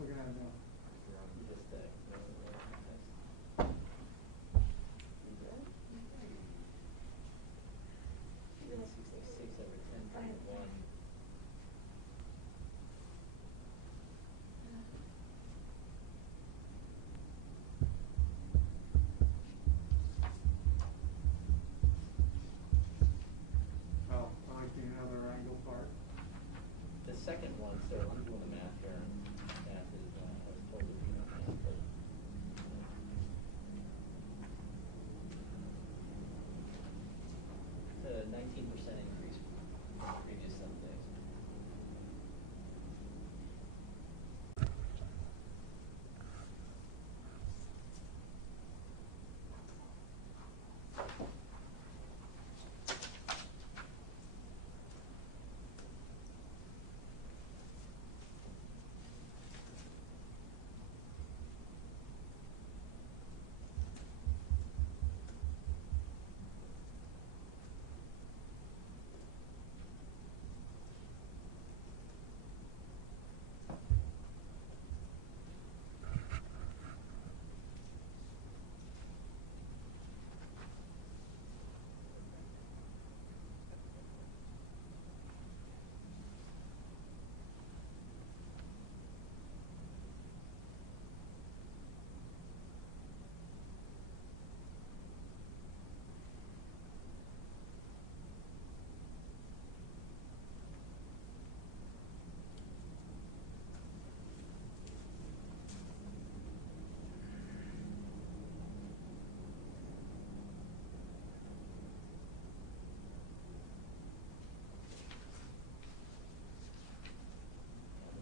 we're gonna have no. Just six over 10.1. Oh, I like the other angle part. The second one, so I'm doing the math here, and math is, I was told to do the math, but. 19% increase from the previous 7 days.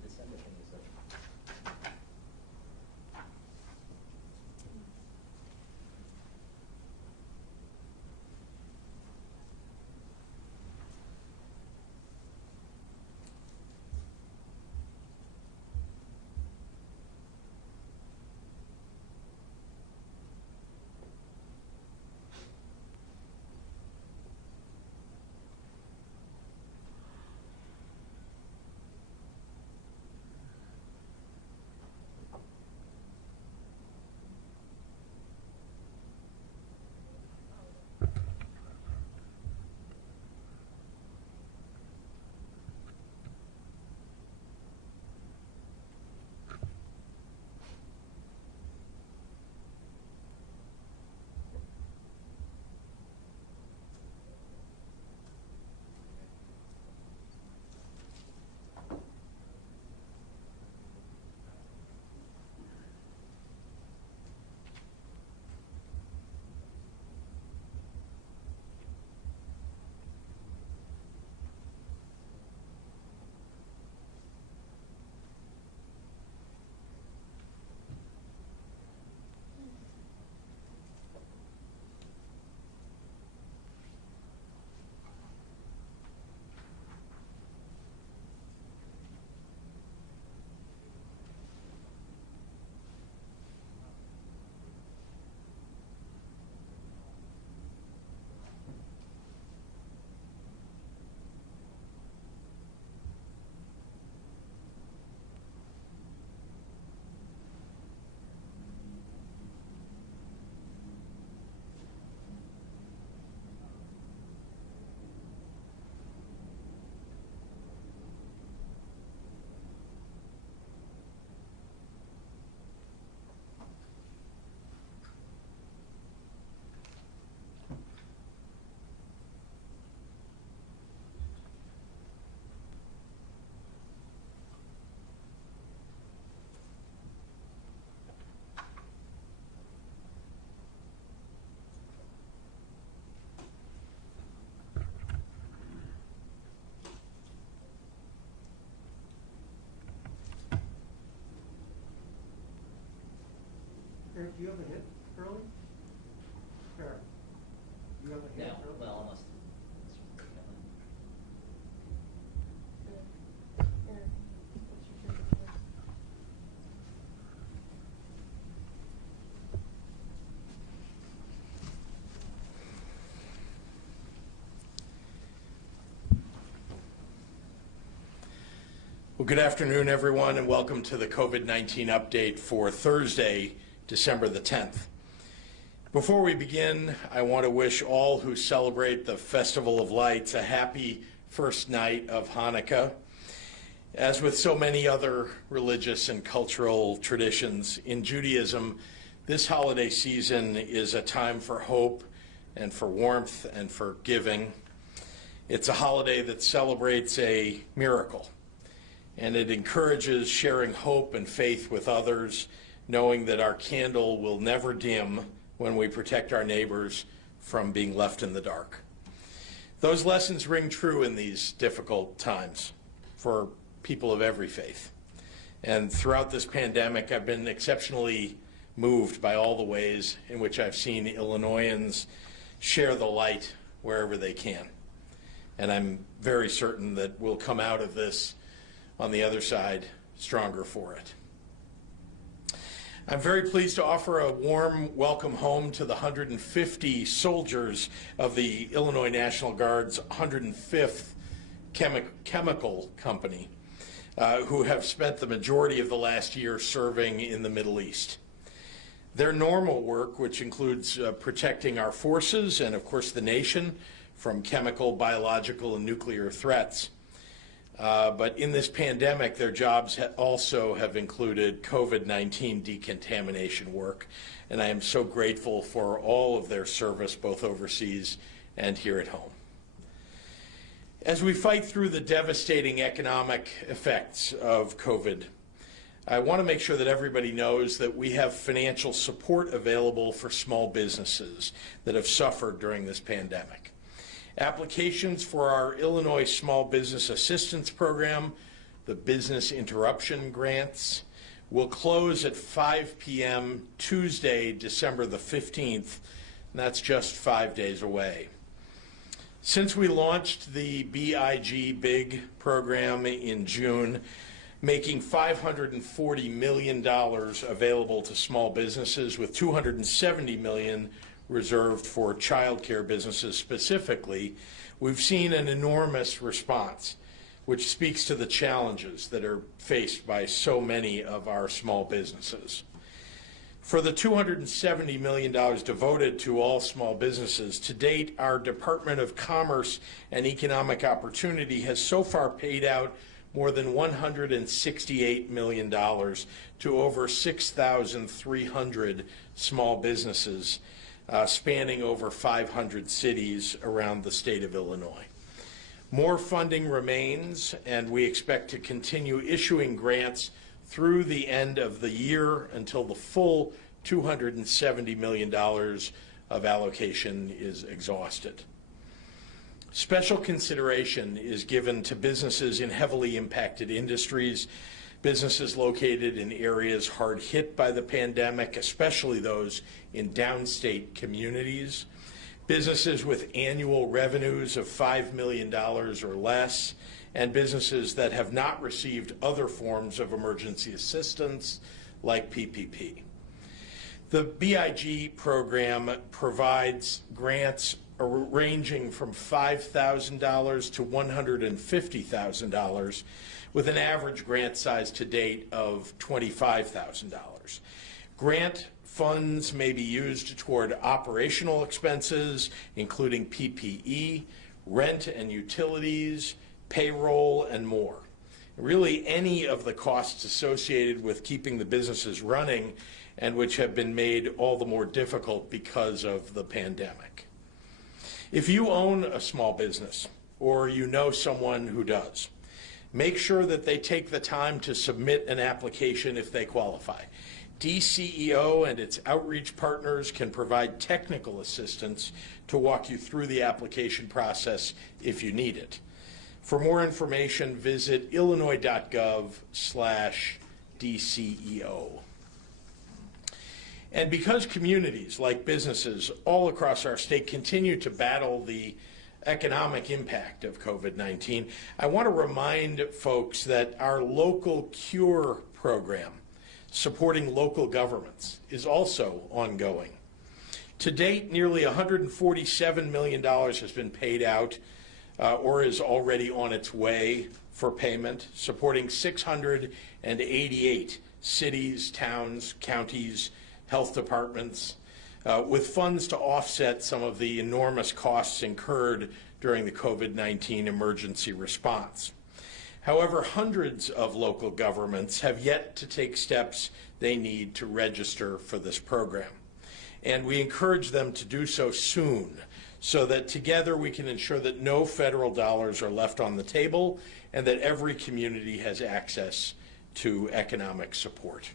The December thing is like. Eric, do you have a hit early? Fair. Do you have a hit No, early? well, almost. Well, good afternoon, everyone, and welcome to the COVID-19 update for Thursday, December the 10th. Before we begin, I want to wish all who celebrate the Festival of Lights a happy first night of Hanukkah. As with so many other religious and cultural traditions, in Judaism, this holiday season is a time for hope and for warmth and for giving. It's a holiday that celebrates a miracle, and it encourages sharing hope and faith with others, knowing that our candle will never dim when we protect our neighbors from being left in the dark. Those lessons ring true in these difficult times for people of every faith. And throughout this pandemic, I've been exceptionally moved by all the ways in which I've seen Illinoisans share the light wherever they can. And I'm very certain that we'll come out of this on the other side stronger for it. I'm very pleased to offer a warm welcome home to the 150 soldiers of the Illinois National Guard's 105th Chemical Company, who have spent the majority of the last year serving in the Middle East. Their normal work, which includes protecting our forces and, of course, the nation from chemical, biological, and nuclear threats. But in this pandemic, their jobs also have included COVID-19 decontamination work, and I am so grateful for all of their service, both overseas and here at home. As we fight through the devastating economic effects of COVID, I want to make sure that everybody knows that we have financial support available for small businesses that have suffered during this pandemic. Applications for our Illinois Small Business Assistance Program, the Business Interruption Grants, will close at 5 p.m. Tuesday, December the 15th, and that's just 5 days away. Since we launched the BIG program in June, making $540 million available to small businesses, with $270 million reserved for child care businesses specifically, we've seen an enormous response, which speaks to the challenges that are faced by so many of our small businesses. For the $270 million devoted to all small businesses, to date, our Department of Commerce and Economic Opportunity has so far paid out more than $168 million to over 6,300 small businesses spanning over 500 cities around the state of Illinois. More funding remains, and we expect to continue issuing grants through the end of the year until the full $270 million of allocation is exhausted. Special consideration is given to businesses in heavily impacted industries, businesses located in areas hard hit by the pandemic, especially those in downstate communities, businesses with annual revenues of $5 million or less, and businesses that have not received other forms of emergency assistance like PPP. The BIG program provides grants ranging from $5,000 to $150,000, with an average grant size to date of $25,000. Grant funds may be used toward operational expenses, including PPE, rent and utilities, payroll, and more. Really, any of the costs associated with keeping the businesses running, and which have been made all the more difficult because of the pandemic. If you own a small business, or you know someone who does, make sure that they take the time to submit an application if they qualify. DCEO and its outreach partners can provide technical assistance to walk you through the application process if you need it. For more information, visit illinois.gov/DCEO. And because communities, like businesses all across our state, continue to battle the economic impact of COVID-19, I want to remind folks that our local cure program supporting local governments is also ongoing. To date, nearly $147 million has been paid out or is already on its way for payment, supporting 688 cities, towns, counties, health departments, with funds to offset some of the enormous costs incurred during the COVID-19 emergency response. However, hundreds of local governments have yet to take steps they need to register for this program. And we encourage them to do so soon, so that together we can ensure that no federal dollars are left on the table and that every community has access to economic support.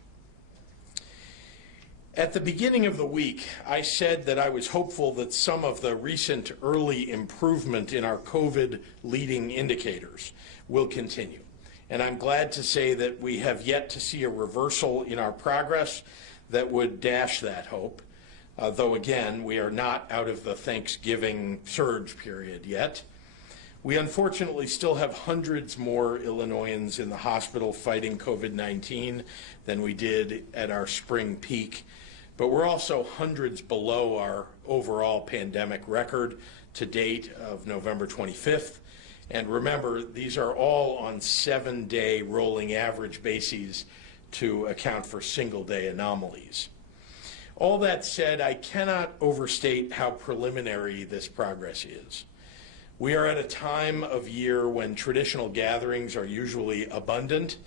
At the beginning of the week, I said that I was hopeful that some of the recent early improvement in our COVID leading indicators will continue. And I'm glad to say that we have yet to see a reversal in our progress that would dash that hope. Though again, we are not out of the Thanksgiving surge period yet. We unfortunately still have hundreds more Illinoisans in the hospital fighting COVID-19 than we did at our spring peak. But we're also hundreds below our overall pandemic record to date of November 25th. And remember, these are all on 7-day rolling average bases to account for single-day anomalies. All that said, I cannot overstate how preliminary this progress is. We are at a time of year when traditional gatherings are usually abundant,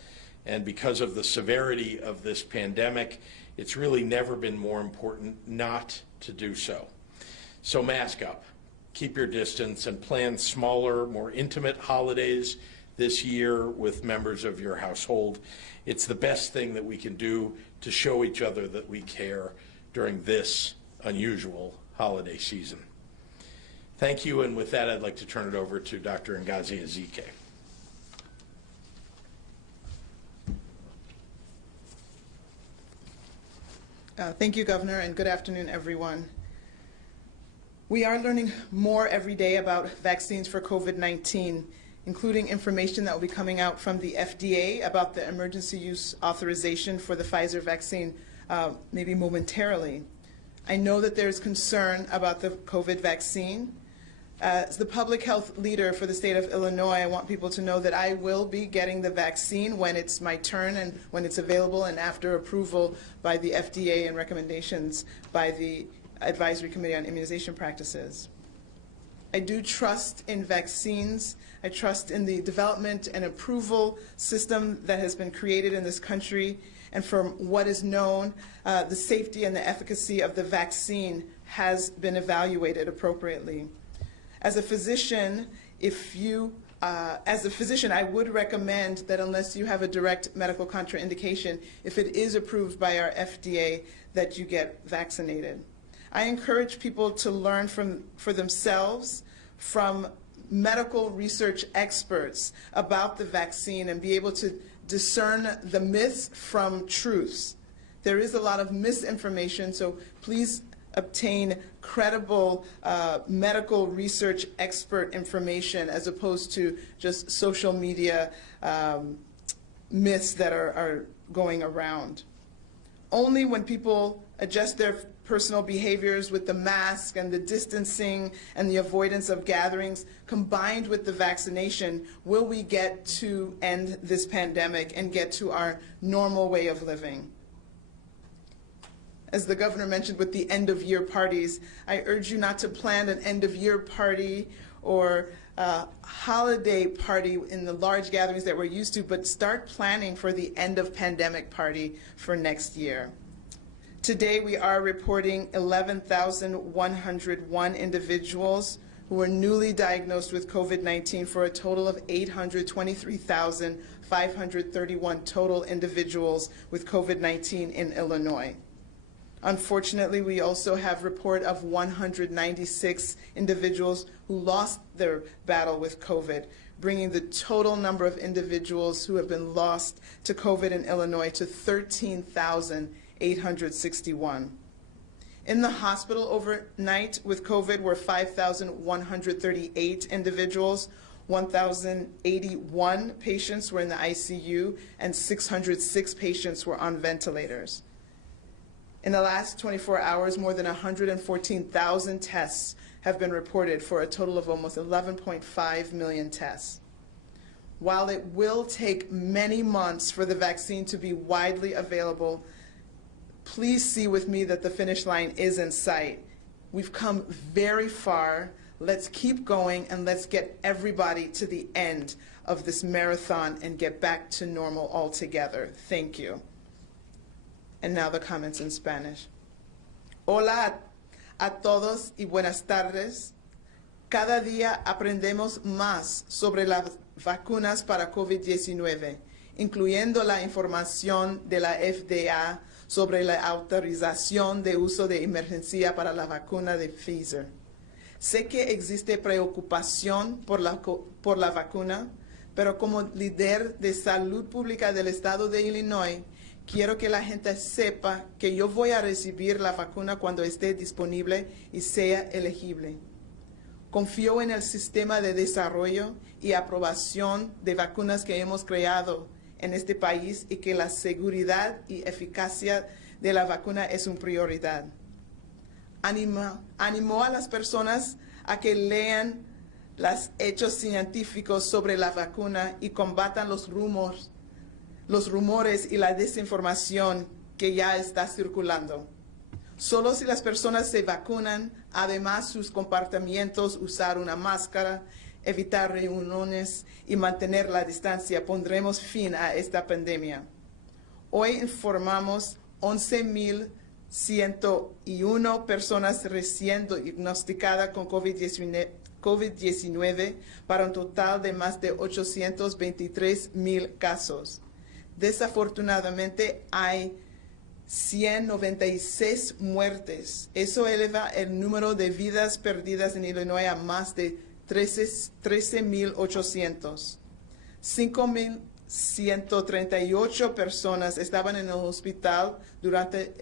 and because of the severity of this pandemic, it's really never been more important not to do so. So mask up, keep your distance, and plan smaller, more intimate holidays this year with members of your household. It's the best thing that we can do to show each other that we care during this unusual holiday season. Thank you, and with that, I'd like to turn it over to Dr. Ngozi Ezike. Thank you, Governor, and good afternoon, everyone. We are learning more every day about vaccines for COVID-19, including information that will be coming out from the FDA about the emergency use authorization for the Pfizer vaccine maybe momentarily. I know that there's concern about the COVID vaccine. As the public health leader for the state of Illinois, I want people to know that I will be getting the vaccine when it's my turn and when it's available and after approval by the FDA and recommendations by the Advisory Committee on Immunization Practices. I do trust in vaccines. I trust in the development and approval system that has been created in this country. And from what is known, the safety and the efficacy of the vaccine has been evaluated appropriately. As a physician, I would recommend that unless you have a direct medical contraindication, if it is approved by our FDA, that you get vaccinated. I encourage people to learn for themselves from medical research experts about the vaccine and be able to discern the myths from truths. There is a lot of misinformation, so please obtain credible medical research expert information as opposed to just social media myths that are going around. Only when people adjust their personal behaviors with the mask and the distancing and the avoidance of gatherings combined with the vaccination will we get to end this pandemic and get to our normal way of living. As the governor mentioned with the end-of-year parties, I urge you not to plan an end-of-year party or a holiday party in the large gatherings that we're used to, but start planning for the end-of-pandemic party for next year. Today, we are reporting 11,101 individuals who were newly diagnosed with COVID-19 for a total of 823,531 total individuals with COVID-19 in Illinois. Unfortunately, we also have report of 196 individuals who lost their battle with COVID, bringing the total number of individuals who have been lost to COVID in Illinois to 13,861. In the hospital overnight with COVID were 5,138 individuals, 1,081 patients were in the ICU, and 606 patients were on ventilators. In the last 24 hours, more than 114,000 tests have been reported for a total of almost 11.5 million tests. While it will take many months for the vaccine to be widely available, please see with me that the finish line is in sight. We've come very far. Let's keep going and let's get everybody to the end of this marathon and get back to normal altogether. Thank you. And now the comments in Spanish. Hola a todos y buenas tardes. Cada día aprendemos más sobre las vacunas para COVID-19, incluyendo la información de la FDA sobre la autorización de uso de emergencia para la vacuna de Pfizer. Sé que existe preocupación por la vacuna, pero como líder de salud pública del estado de Illinois, quiero que la gente sepa que yo voy a recibir la vacuna cuando esté disponible y sea elegible. Confío en el sistema de desarrollo y aprobación de vacunas que hemos creado en este país y que la seguridad y eficacia de la vacuna es una prioridad. Animo a las personas a que lean los hechos científicos sobre la vacuna y combatan los rumores y la desinformación que ya está circulando. Solo si las personas se vacunan, además sus comportamientos, usar una máscara, evitar reuniones y mantener la distancia, pondremos fin a esta pandemia. Hoy informamos 11,101 personas recién diagnosticadas con COVID-19 para un total de más de 823,000 casos. Desafortunadamente hay 196 muertes. Eso eleva el número de vidas perdidas en Illinois a más de 13,800. 5,138 personas estaban en el hospital durante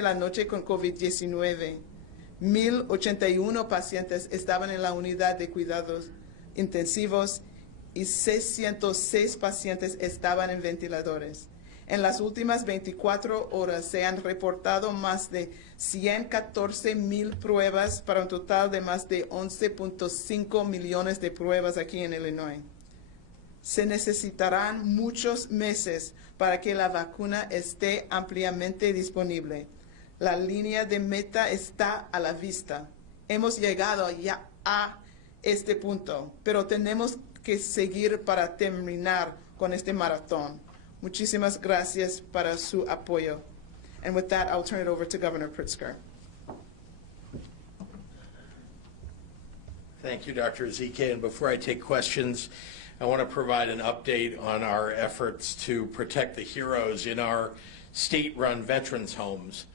la noche con COVID-19. 1,081 pacientes estaban en la unidad de cuidados intensivos y 606 pacientes estaban en ventiladores. En las últimas 24 horas se han reportado más de 114,000 pruebas para un total de más de 11.5 millones de pruebas aquí en Illinois. Se necesitarán muchos meses para que la vacuna esté ampliamente disponible. La línea de meta está a la vista. Hemos llegado ya a este punto, pero tenemos que seguir para terminar con este maratón. Muchísimas gracias para su apoyo. And with that, I'll turn it over to Governor Pritzker. Thank you, Dr. Ezike. And before I take questions, I want to provide an update on our efforts to protect the heroes in our state-run veterans homes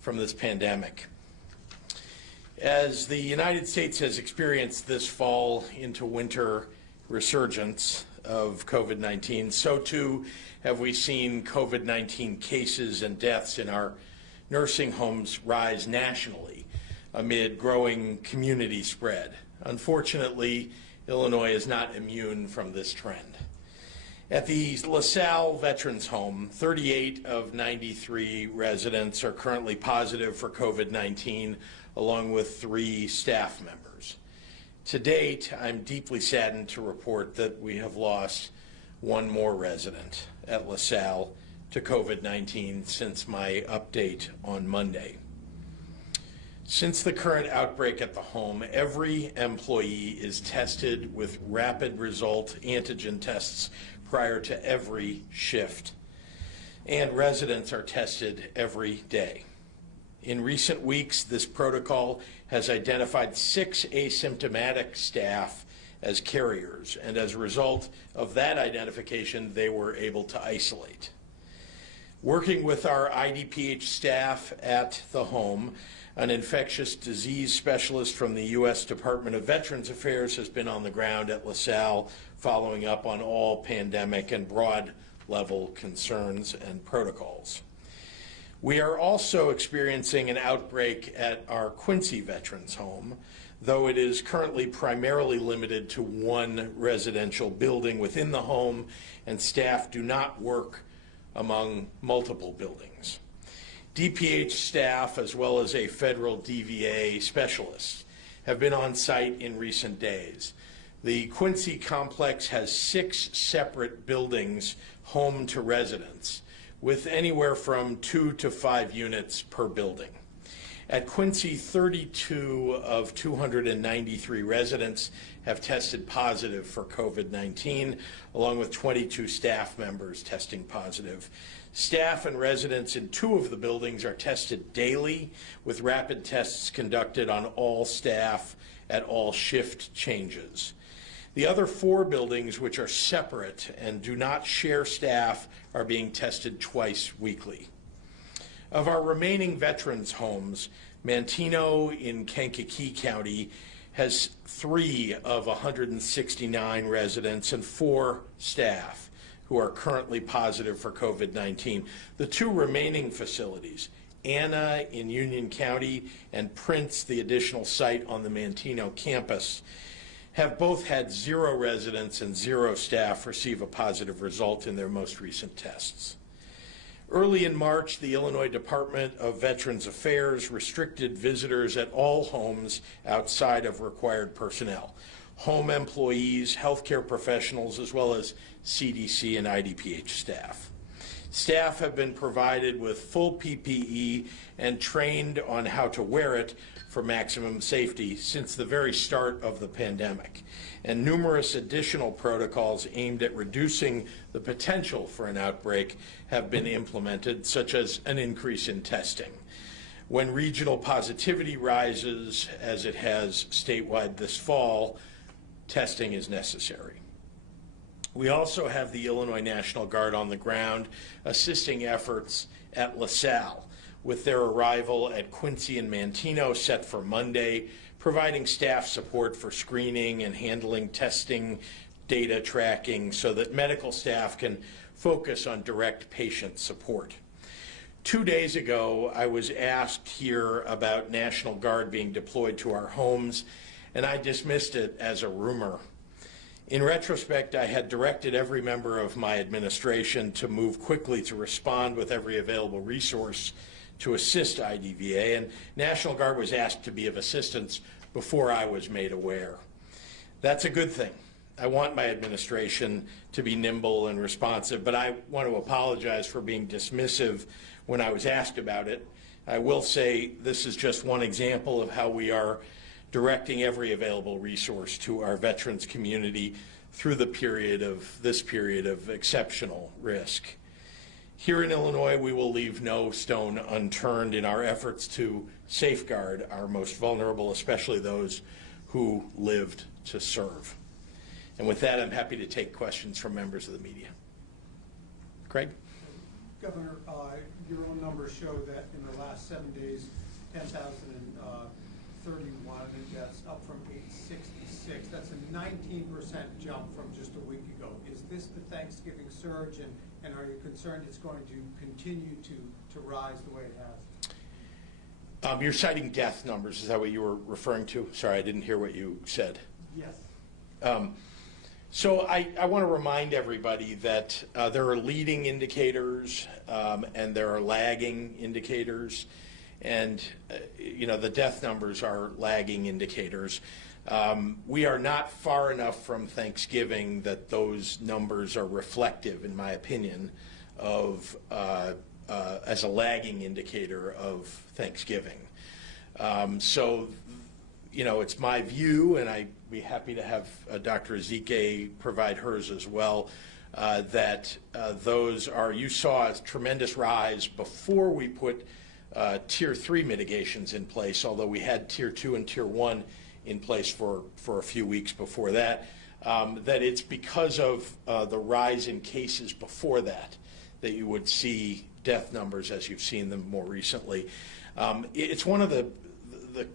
from this pandemic. As the United States has experienced this fall into winter resurgence of COVID-19, so too have we seen COVID-19 cases and deaths in our nursing homes rise nationally amid growing community spread. Unfortunately, Illinois is not immune from this trend. At the LaSalle Veterans Home, 38 of 93 residents are currently positive for COVID-19, along with 3 staff members. To date, I'm deeply saddened to report that we have lost one more resident at LaSalle to COVID-19 since my update on Monday. Since the current outbreak at the home, every employee is tested with rapid result antigen tests prior to every shift, and residents are tested every day. In recent weeks, this protocol has identified 6 asymptomatic staff as carriers, and as a result of that identification, they were able to isolate. Working with our IDPH staff at the home, an infectious disease specialist from the U.S. Department of Veterans Affairs has been on the ground at LaSalle following up on all pandemic and broad level concerns and protocols. We are also experiencing an outbreak at our Quincy Veterans Home, though it is currently primarily limited to one residential building within the home, and staff do not work among multiple buildings. DPH staff, as well as a federal DVA specialist, have been on site in recent days. The Quincy complex has 6 separate buildings home to residents, with anywhere from 2 to 5 units per building. At Quincy, 32 of 293 residents have tested positive for COVID-19, along with 22 staff members testing positive. Staff and residents in 2 of the buildings are tested daily, with rapid tests conducted on all staff at all shift changes. The other 4 buildings, which are separate and do not share staff, are being tested twice weekly. Of our remaining veterans' homes, Manteno in Kankakee County has 3 of 169 residents and 4 staff who are currently positive for COVID-19. The 2 remaining facilities, Anna in Union County and Prince, the additional site on the Manteno campus, have both had 0 residents and 0 staff receive a positive result in their most recent tests. Early in March, the Illinois Department of Veterans Affairs restricted visitors at all homes outside of required personnel, home employees, healthcare professionals, as well as CDC and IDPH staff. Staff have been provided with full PPE and trained on how to wear it for maximum safety since the very start of the pandemic, and numerous additional protocols aimed at reducing the potential for an outbreak have been implemented, such as an increase in testing. When regional positivity rises, as it has statewide this fall, testing is necessary. We also have the Illinois National Guard on the ground assisting efforts at LaSalle, with their arrival at Quincy and Manteno set for Monday, providing staff support for screening and handling testing, data tracking, so that medical staff can focus on direct patient support. 2 days ago, I was asked here about National Guard being deployed to our homes, and I dismissed it as a rumor. In retrospect, I had directed every member of my administration to move quickly to respond with every available resource to assist IDVA, and National Guard was asked to be of assistance before I was made aware. That's a good thing. I want my administration to be nimble and responsive, but I want to apologize for being dismissive when I was asked about it. I will say this is just one example of how we are directing every available resource to our veterans community through this period of exceptional risk. Here in Illinois, we will leave no stone unturned in our efforts to safeguard our most vulnerable, especially those who lived to serve. And with that, I'm happy to take questions from members of the media. Craig? Governor, your own numbers show that in the last 7 days, 10,031 deaths, up from 866. That's a 19% jump from just a week ago. Is this the Thanksgiving surge, and are you concerned it's going to continue to rise the way it has? You're citing death numbers. Is that what you were referring to? Sorry, I didn't hear what you said. Yes. So I want to remind everybody that there are leading indicators and there are lagging indicators. And, the death numbers are lagging indicators. We are not far enough from Thanksgiving that those numbers are reflective, in my opinion, of as a lagging indicator of Thanksgiving. It's my view, and I'd be happy to have Dr. Ezike provide hers as well, that those are, you saw a tremendous rise before we put Tier 3 mitigations in place, although we had Tier 2 and Tier 1 in place for a few weeks before that, that it's because of the rise in cases before that you would see death numbers as you've seen them more recently. It's one of the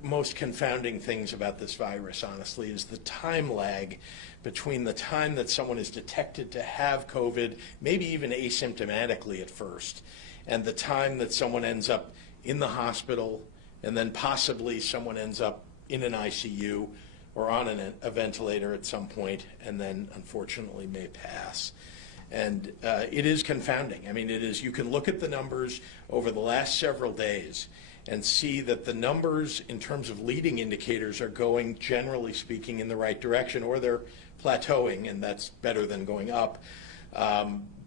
most confounding things about this virus, honestly, is the time lag between the time that someone is detected to have COVID, maybe even asymptomatically at first, and the time that someone ends up in the hospital, and then possibly someone ends up in an ICU or on a ventilator at some point, and then unfortunately may pass. And it is confounding. I mean, it is, you can look at the numbers over the last several days and see that the numbers in terms of leading indicators are going, generally speaking, in the right direction, or they're plateauing, and that's better than going up.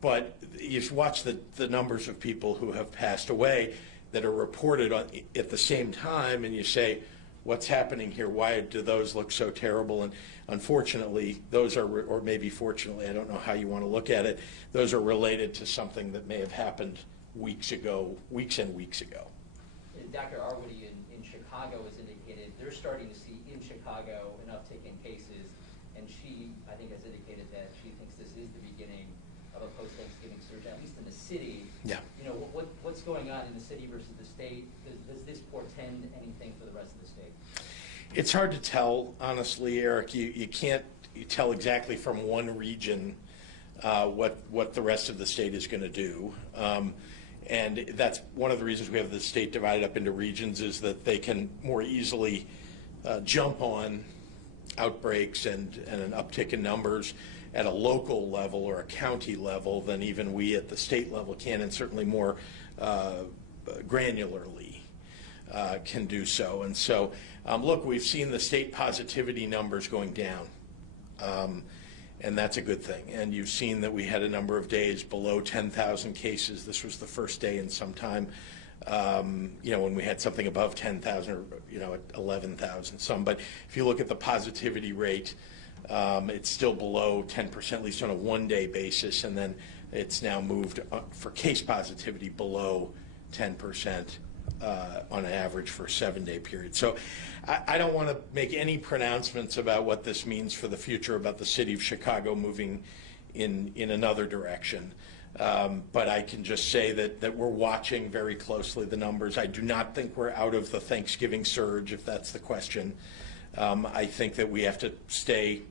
But you watch the numbers of people who have passed away that are reported at the same time, and you say, what's happening here? Why do those look so terrible? And unfortunately, those are, or maybe fortunately, I don't know how you want to look at it, those are related to something that may have happened weeks and weeks ago. Dr. Arwoody in Chicago has indicated they're starting to see in Chicago an uptick in cases, and she, I think, has indicated that she thinks this is the beginning of a post-Thanksgiving surge, at least in the city. Yeah. You know, what's going on in the city versus the state? Does this portend anything for the rest of the state? It's hard to tell, honestly, Eric. You can't tell exactly from one region what the rest of the state is going to do. And that's one of the reasons we have the state divided up into regions, is that they can more easily jump on outbreaks and an uptick in numbers at a local level or a county level than even we at the state level can, and certainly more granularly can do so. And so, look, we've seen the state positivity numbers going down. And that's a good thing. And you've seen that we had a number of days below 10,000 cases. This was the first day in some time, when we had something above 10,000 or, at 11,000 some. But if you look at the positivity rate, it's still below 10%, at least on a one-day basis. And then it's now moved for case positivity below 10%. On average for a 7-day period. So I don't want to make any pronouncements about what this means for the future, about the city of Chicago moving in another direction. But I can just say that we're watching very closely the numbers. I do not think we're out of the Thanksgiving surge, if that's the question. I think that we have to stay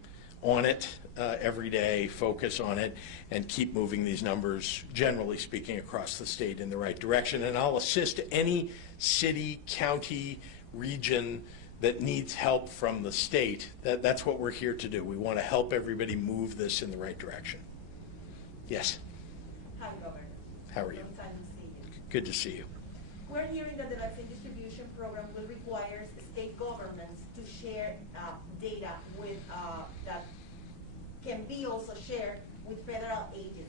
on it every day, focus on it, and keep moving these numbers, generally speaking, across the state in the right direction. And I'll assist any city, county, region that needs help from the state. That's what we're here to do. We want to help everybody move this in the right direction. Yes? Hi, Governor. How are you? Long time no see you. Good to see you. We're hearing that the vaccine distribution program will require state governments to share data with that can be also shared with federal agencies.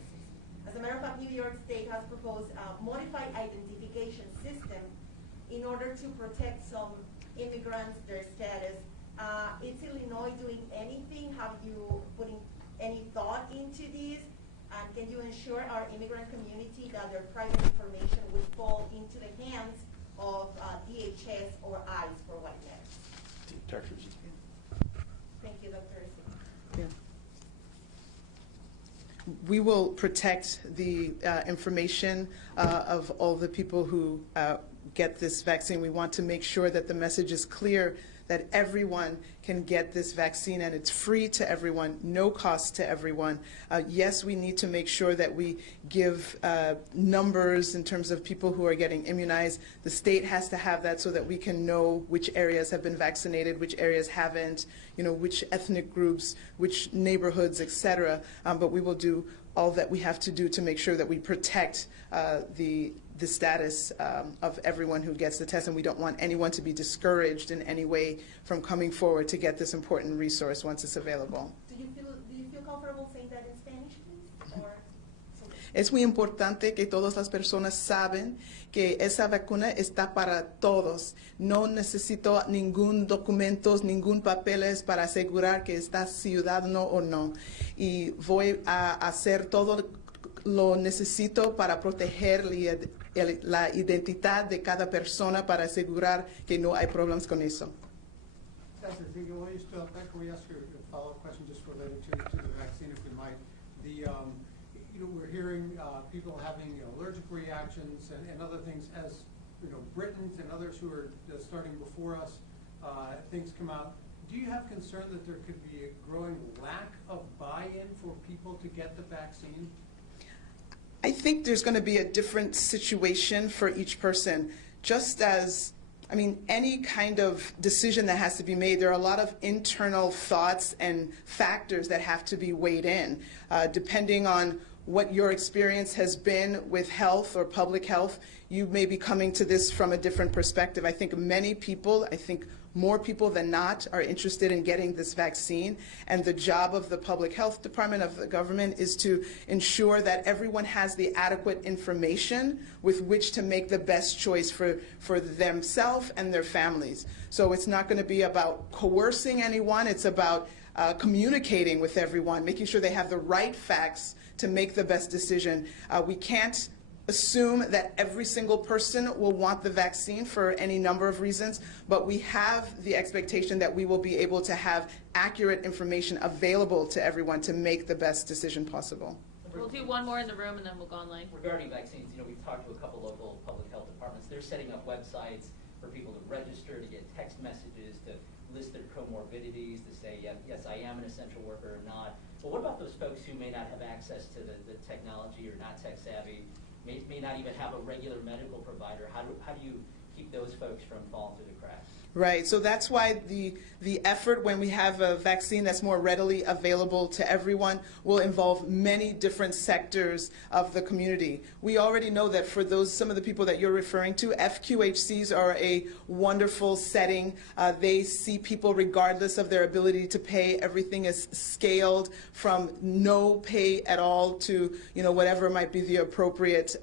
As a matter of fact, New York State has proposed a modified identification system in order to protect some immigrants, their status. Is Illinois doing anything? Have you put any thought into this? And can you ensure our immigrant community that their private information will fall into the hands of DHS or ICE for what matters? Dr. Thank you, Dr. Yeah. We will protect the information of all the people who get this vaccine. We want to make sure that the message is clear that everyone can get this vaccine, and it's free to everyone, no cost to everyone. Yes, we need to make sure that we give numbers in terms of people who are getting immunized. The state has to have that so that we can know which areas have been vaccinated, which areas haven't, which ethnic groups, which neighborhoods, et cetera. But we will do all that we have to do to make sure that we protect the status of everyone who gets the test, and we don't want anyone to be discouraged in any way from coming forward to get this important resource once it's available. Do you feel comfortable saying that in Spanish, please? Or Es muy importante que todas las personas saben que esa vacuna está para todos. No necesito ningún documento, ningún papeles para asegurar que está ciudadano o no. Y voy a hacer todo lo necesito para proteger la identidad de cada persona para asegurar que no hay problemas con eso. President, while you're still up there, can we ask you a follow-up question just related to the vaccine, if we might? We're hearing people having allergic reactions and other things as Britons and others who are starting before us. Things come out. Do you have concern that there could be a growing lack of buy-in for people to get the vaccine? I think there's going to be a different situation for each person. Just as, any kind of decision that has to be made, there are a lot of internal thoughts and factors that have to be weighed in, depending on what your experience has been with health or public health. You may be coming to this from a different perspective. I think many people, I think more people than not, are interested in getting this vaccine. And the job of the public health department of the government is to ensure that everyone has the adequate information with which to make the best choice for themselves and their families. So it's not going to be about coercing anyone. It's about communicating with everyone, making sure they have the right facts to make the best decision. We can't assume that every single person will want the vaccine for any number of reasons, but we have the expectation that we will be able to have accurate information available to everyone to make the best decision possible. We'll do one more in the room and then we'll go online. Regarding vaccines, we've talked to a couple local public health departments. They're setting up websites for people to register, to get text messages, to list their comorbidities, to say, yes, I am an essential worker or not. But what about those folks who may not have access to the technology or not tech savvy, may not even have a regular medical provider? How do you keep those folks from falling through the cracks? Right, so that's why the effort when we have a vaccine that's more readily available to everyone will involve many different sectors of the community. We already know that for some of the people that you're referring to, FQHCs are a wonderful setting. They see people regardless of their ability to pay. Everything is scaled from no pay at all to whatever might be the appropriate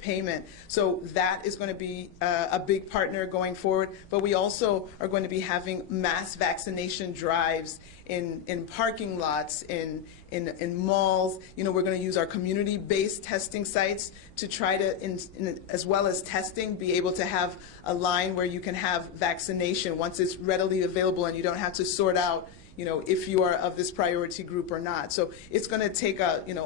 payment. So that is going to be a big partner going forward. But we also are going to be having mass vaccination drives in parking lots, in malls. We're going to use our community-based testing sites to try to, as well as testing, be able to have a line where you can have vaccination once it's readily available and you don't have to sort out if you are of this priority group or not. So it's going to take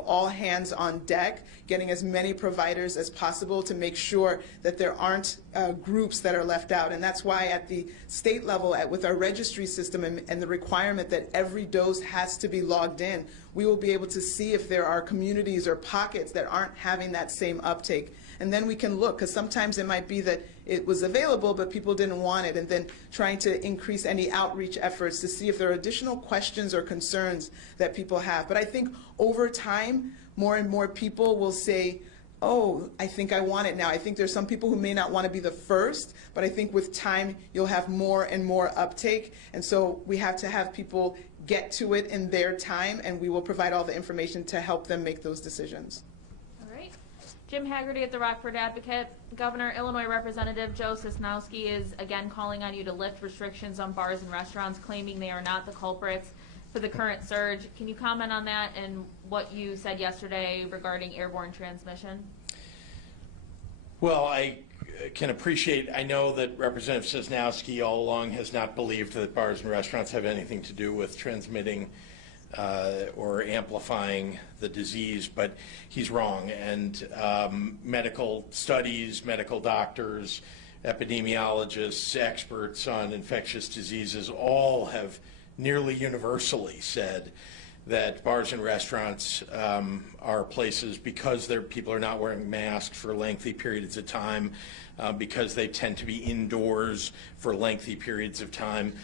all hands on deck, getting as many providers as possible to make sure that there aren't groups that are left out. And that's why at the state level, with our registry system and the requirement that every dose has to be logged in, we will be able to see if there are communities or pockets that aren't having that same uptake. And then we can look, because sometimes it might be that it was available, but people didn't want it, and then trying to increase any outreach efforts to see if there are additional questions or concerns that people have. But I think over time, more and more people will say, oh, I think I want it now. I think there's some people who may not want to be the first, but I think with time, you'll have more and more uptake. And so we have to have people get to it in their time, and we will provide all the information to help them make those decisions. Jim Haggerty at the Rockford Advocate. Governor, Illinois Representative Joe Sosnowski is again calling on you to lift restrictions on bars and restaurants, claiming they are not the culprits for the current surge. Can you comment on that and what you said yesterday regarding airborne transmission? Well, I can appreciate, I know that Representative Sosnowski all along has not believed that bars and restaurants have anything to do with transmitting or amplifying the disease, but he's wrong. And medical studies, medical doctors, epidemiologists, experts on infectious diseases all have nearly universally said that bars and restaurants are places, because people are not wearing masks for lengthy periods of time, because they tend to be indoors for lengthy periods of time,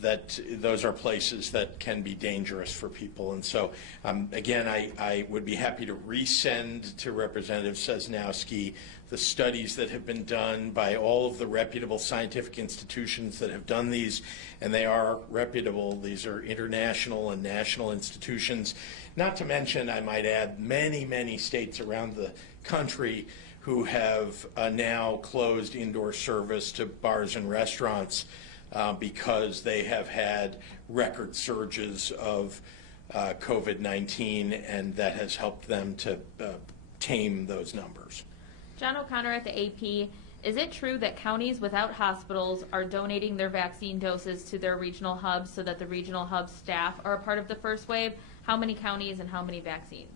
that those are places that can be dangerous for people. And so, again, I would be happy to resend to Representative Sosnowski the studies that have been done by all of the reputable scientific institutions that have done these, and they are reputable. These are international and national institutions. Not to mention, I might add, many, many states around the country who have now closed indoor service to bars and restaurants because they have had record surges of COVID-19, and that has helped them to tame those numbers. John O'Connor at the AP. Is it true that counties without hospitals are donating their vaccine doses to their regional hubs so that the regional hub staff are a part of the first wave? How many counties and how many vaccines?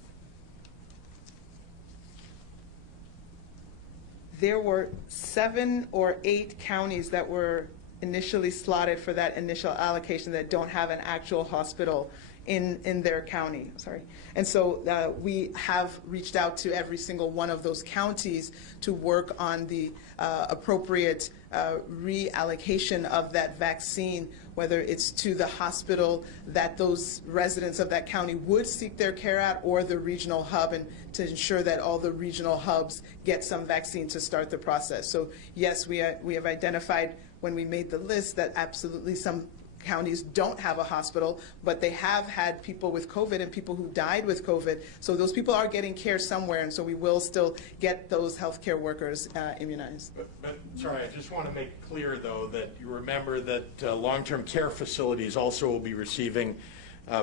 There were 7 or 8 counties that were initially slotted for that initial allocation that don't have an actual hospital in their county. Sorry. And so we have reached out to every single one of those counties to work on the appropriate reallocation of that vaccine, whether it's to the hospital that those residents of that county would seek their care at, or the regional hub, and to ensure that all the regional hubs get some vaccine to start the process. So yes, we have identified when we made the list that absolutely some counties don't have a hospital, but they have had people with COVID and people who died with COVID. So those people are getting care somewhere, and so we will still get those healthcare workers immunized. But sorry, I just want to make clear, though, that you remember that long-term care facilities also will be receiving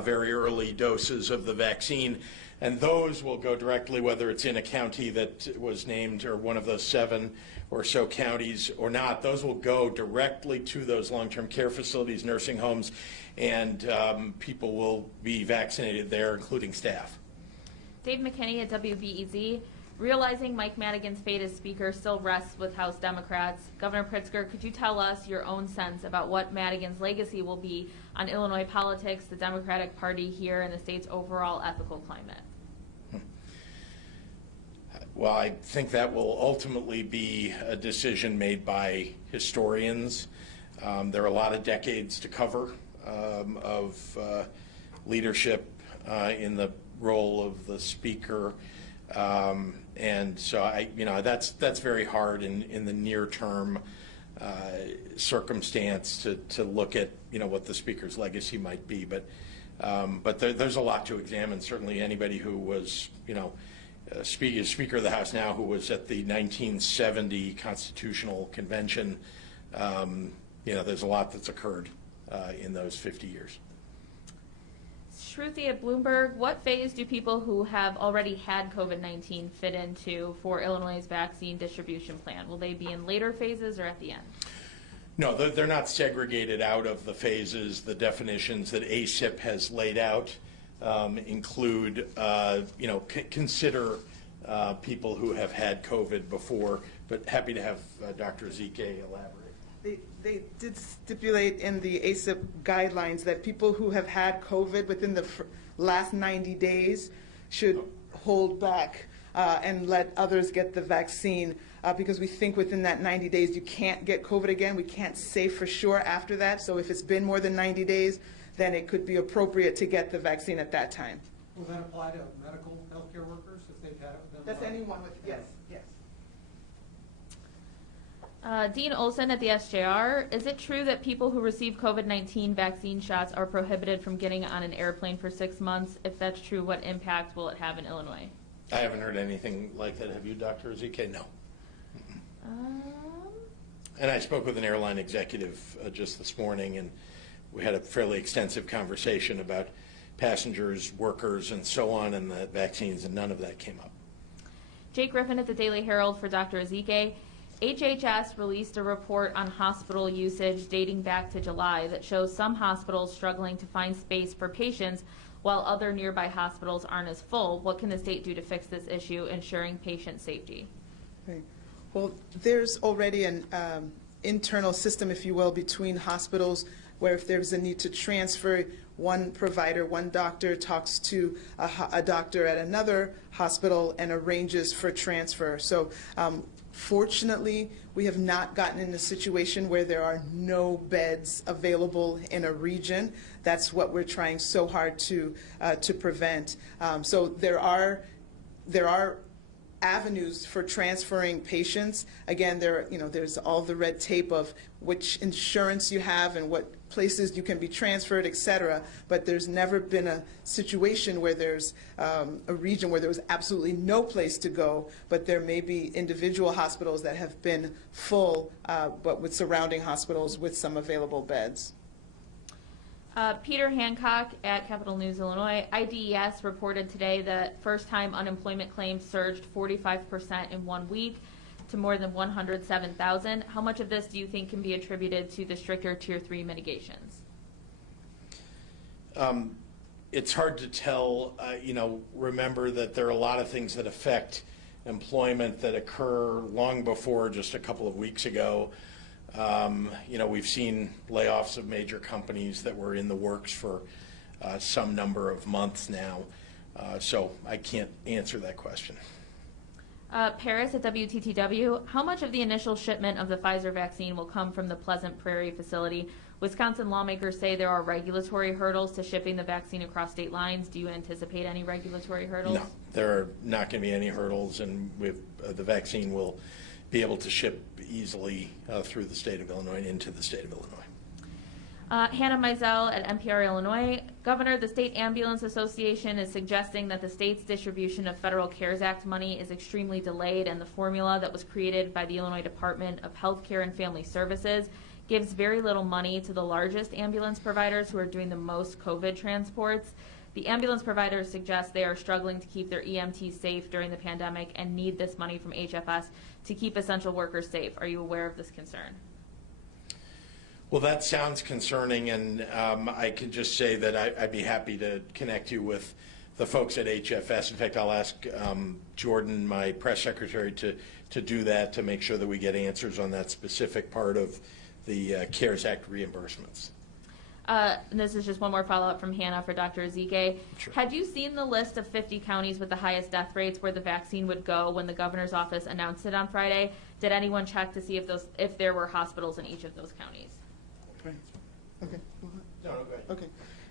very early doses of the vaccine, and those will go directly, whether it's in a county that was named or one of those 7 or so counties or not, those will go directly to those long-term care facilities, nursing homes, and people will be vaccinated there, including staff. Dave McKinney at WBEZ. Realizing Mike Madigan's fate as Speaker still rests with House Democrats, Governor Pritzker, could you tell us your own sense about what Madigan's legacy will be on Illinois politics, the Democratic Party here, and the state's overall ethical climate? Well, I think that will ultimately be a decision made by historians. There are a lot of decades to cover of leadership in the role of the Speaker, and so that's very hard in the near term circumstance to look at what the Speaker's legacy might be. But there's a lot to examine. Certainly, anybody who was Speaker of the House now, who was at the 1970 Constitutional Convention, there's a lot that's occurred in those 50 years. Shruti at Bloomberg, what phase do people who have already had COVID-19 fit into for Illinois' vaccine distribution plan? Will they be in later phases or at the end? No, they're not segregated out of the phases. The definitions that ACIP has laid out include, consider people who have had COVID before, but happy to have Dr. Ezike elaborate. They did stipulate in the ACIP guidelines that people who have had COVID within the last 90 days should hold back and let others get the vaccine because we think within that 90 days you can't get COVID again. We can't say for sure after that. So if it's been more than 90 days, then it could be appropriate to get the vaccine at that time. Will that apply to medical healthcare workers if they've had it? That's anyone with, yes, yes. Dean Olson at the SJR, is it true that people who receive COVID-19 vaccine shots are prohibited from getting on an airplane for 6 months? If that's true, what impact will it have in Illinois? I haven't heard anything like that. Have you, Dr. Ezike? No. And I spoke with an airline executive just this morning, and we had a fairly extensive conversation about passengers, workers, and so on, and the vaccines, and none of that came up. Jake Griffin at the Daily Herald for Dr. Ezike. HHS released a report on hospital usage dating back to July that shows some hospitals struggling to find space for patients while other nearby hospitals aren't as full. What can the state do to fix this issue, ensuring patient safety? Right. Well, there's already an internal system, if you will, between hospitals where if there's a need to transfer, one provider, one doctor talks to a doctor at another hospital and arranges for transfer. So fortunately, we have not gotten in a situation where there are no beds available in a region. That's what we're trying so hard to prevent. So there are avenues for transferring patients. Again, there's all the red tape of which insurance you have and what places you can be transferred, et cetera. But there's never been a situation where there's a region where there was absolutely no place to go, but there may be individual hospitals that have been full, but with surrounding hospitals with some available beds. Peter Hancock at Capital News, Illinois. IDES reported today that first-time unemployment claims surged 45% in 1 week to more than 107,000. How much of this do you think can be attributed to the stricter Tier 3 mitigations? It's hard to tell. Remember that there are a lot of things that affect employment that occur long before just a couple of weeks ago. We've seen layoffs of major companies that were in the works for some number of months now. So I can't answer that question. Paris at WTTW, how much of the initial shipment of the Pfizer vaccine will come from the Pleasant Prairie facility? Wisconsin lawmakers say there are regulatory hurdles to shipping the vaccine across state lines. Do you anticipate any regulatory hurdles? No, there are not going to be any hurdles, and the vaccine will be able to ship easily through the state of Illinois and into the state of Illinois. Hannah Mizell at NPR Illinois. Governor, the State Ambulance Association is suggesting that the state's distribution of federal CARES Act money is extremely delayed, and the formula that was created by the Illinois Department of Health Care and Family Services gives very little money to the largest ambulance providers who are doing the most COVID transports. The ambulance providers suggest they are struggling to keep their EMTs safe during the pandemic and need this money from HFS to keep essential workers safe. Are you aware of this concern? Well, that sounds concerning, and I can just say that I'd be happy to connect you with the folks at HFS. In fact, I'll ask Jordan, my press secretary, to do that to make sure that we get answers on that specific part of the CARES Act reimbursements. This is just one more follow-up from Hannah for Dr. Ezike. Sure. Had you seen the list of 50 counties with the highest death rates where the vaccine would go when the governor's office announced it on Friday? Did anyone check to see if there were hospitals in each of those counties? Right. Okay. No, go ahead. Okay.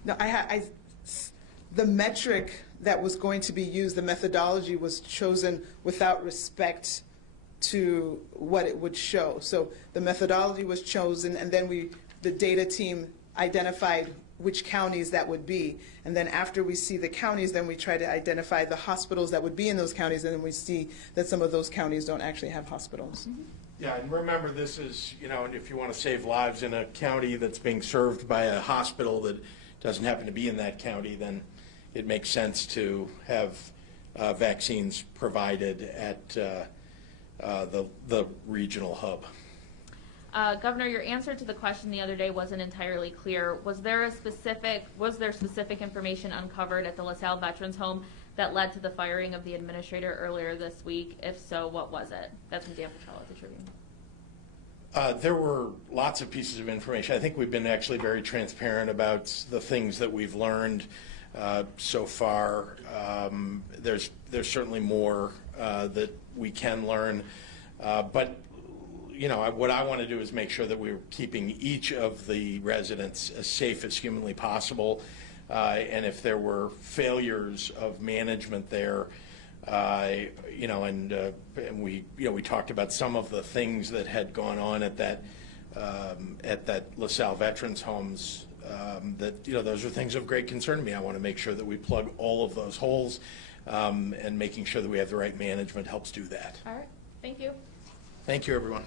No, the metric that was going to be used, the methodology was chosen without respect to what it would show. So the methodology was chosen, and then the data team identified which counties that would be. And then after we see the counties, then we try to identify the hospitals that would be in those counties, and then we see that some of those counties don't actually have hospitals. Mm-hmm. Yeah, and remember, this is, and if you want to save lives in a county that's being served by a hospital that doesn't happen to be in that county, then it makes sense to have vaccines provided at the regional hub. Governor, your answer to the question the other day wasn't entirely clear. Was there specific information uncovered at the LaSalle Veterans Home that led to the firing of the administrator earlier this week? If so, what was it? That's from Dan Petrella at the Tribune. There were lots of pieces of information. I think we've been actually very transparent about the things that we've learned so far. There's certainly more that we can learn, but what I want to do is make sure that we're keeping each of the residents as safe as humanly possible. And if there were failures of management there, and we talked about some of the things that had gone on at that LaSalle Veterans Homes. Those are things of great concern to me. I want to make sure that we plug all of those holes, and making sure that we have the right management helps do that. All right. Thank you. Thank you, everyone.